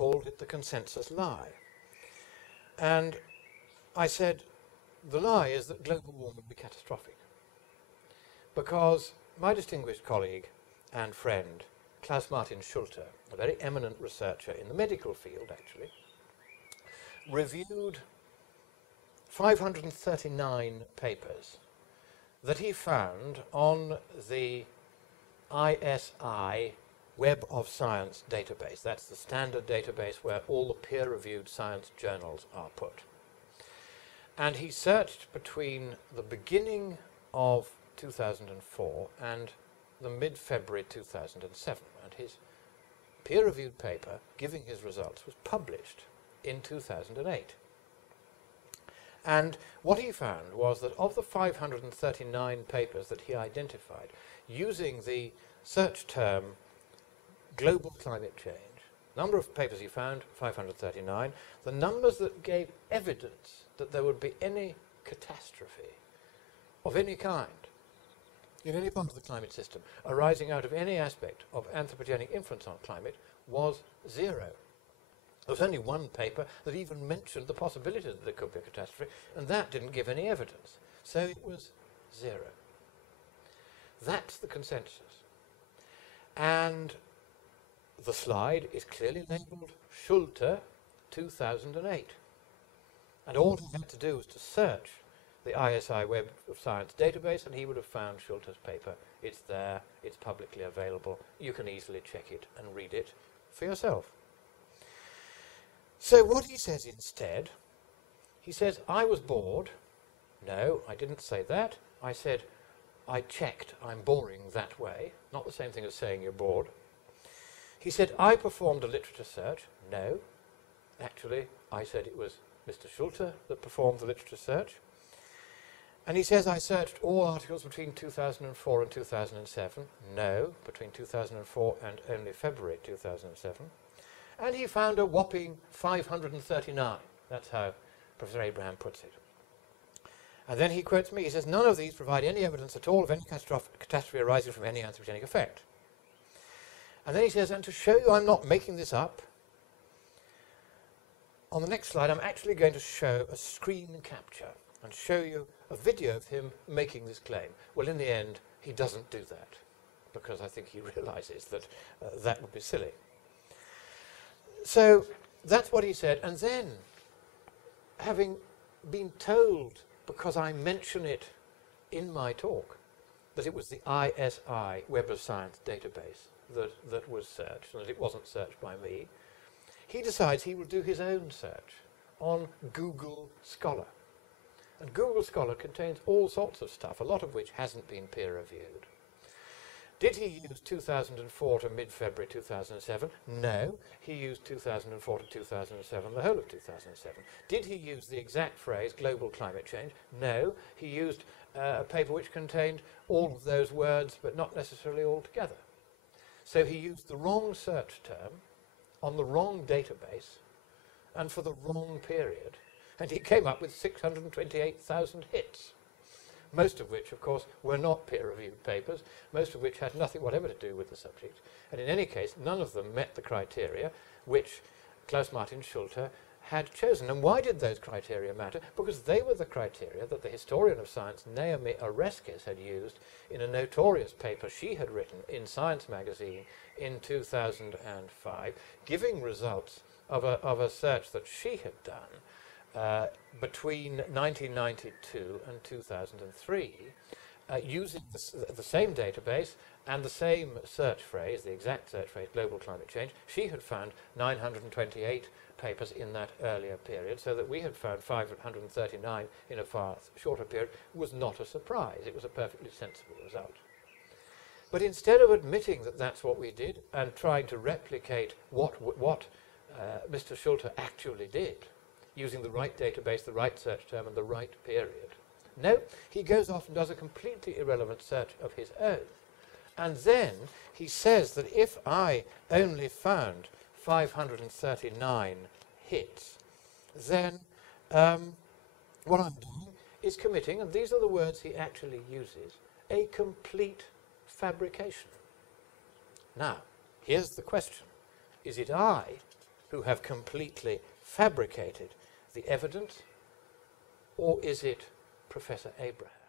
called it the consensus lie. And I said, the lie is that global warming would be catastrophic. Because my distinguished colleague and friend, Klaus-Martin Schulte, a very eminent researcher in the medical field, actually, reviewed 539 papers that he found on the ISI Web of Science database. That's the standard database where all the peer-reviewed science journals are put. And he searched between the beginning of 2004 and the mid-February 2007. And his peer-reviewed paper, giving his results, was published in 2008. And what he found was that of the 539 papers that he identified, using the search term global climate change, number of papers he found, 539, the numbers that gave evidence that there would be any catastrophe of any kind in any part of the climate system arising out of any aspect of anthropogenic influence on climate was 0. There was only one paper that even mentioned the possibility that there could be a catastrophe, and that didn't give any evidence. So it was 0. That's the consensus. And the slide is clearly labelled Schulte 2008. And all he had to do was to search the ISI Web of Science database, and he would have found Schulte's paper. It's there, it's publicly available. You can easily check it and read it for yourself. So what he says instead, he says, I was bored. No, I didn't say that. I said, I checked, I'm boring that way. Not the same thing as saying you're bored. He said, I performed a literature search. No, actually, I said it was Mr. Schulte that performed the literature search. And he says, I searched all articles between 2004 and 2007. No, between 2004 and only February 2007. And he found a whopping 539. That's how Professor Abraham puts it. And then he quotes me. He says, none of these provide any evidence at all of any catastrophe arising from any anthropogenic effect. And then he says, and to show you I'm not making this up, on the next slide I'm actually going to show a screen capture and show you a video of him making this claim. Well, in the end, he doesn't do that, because I think he realizes that that would be silly. So that's what he said. And then, having been told, because I mention it in my talk, that it was the ISI Web of Science database that was searched, and that it wasn't searched by me, he decides he will do his own search on Google Scholar. And Google Scholar contains all sorts of stuff, a lot of which hasn't been peer-reviewed. Did he use 2004 to mid-February 2007? No, he used 2004 to 2007, the whole of 2007. Did he use the exact phrase, global climate change? No, he used a paper which contained all of those words, but not necessarily all together. So he used the wrong search term on the wrong database and for the wrong period, and he came up with 628,000 hits. Most of which, of course, were not peer-reviewed papers, most of which had nothing whatever to do with the subject. And in any case, none of them met the criteria which Klaus-Martin Schulte had chosen. And why did those criteria matter? Because they were the criteria that the historian of science, Naomi Oreskes, had used in a notorious paper she had written in Science magazine in 2005, giving results of a search that she had done between 1992 and 2003, using the same database and the same search phrase, the exact search phrase, global climate change. She had found 928 papers in that earlier period, so that we had found 539 in a far shorter period was not a surprise. It was a perfectly sensible result. But instead of admitting that that's what we did and trying to replicate what Mr. Schulte actually did, using the right database, the right search term, and the right period. No, he goes off and does a completely irrelevant search of his own. And then he says that if I only found 539 hits, then what I'm doing is committing, and these are the words he actually uses, a complete fabrication. Now, here's the question. Is it I who have completely fabricated the evidence, or is it Professor Abraham?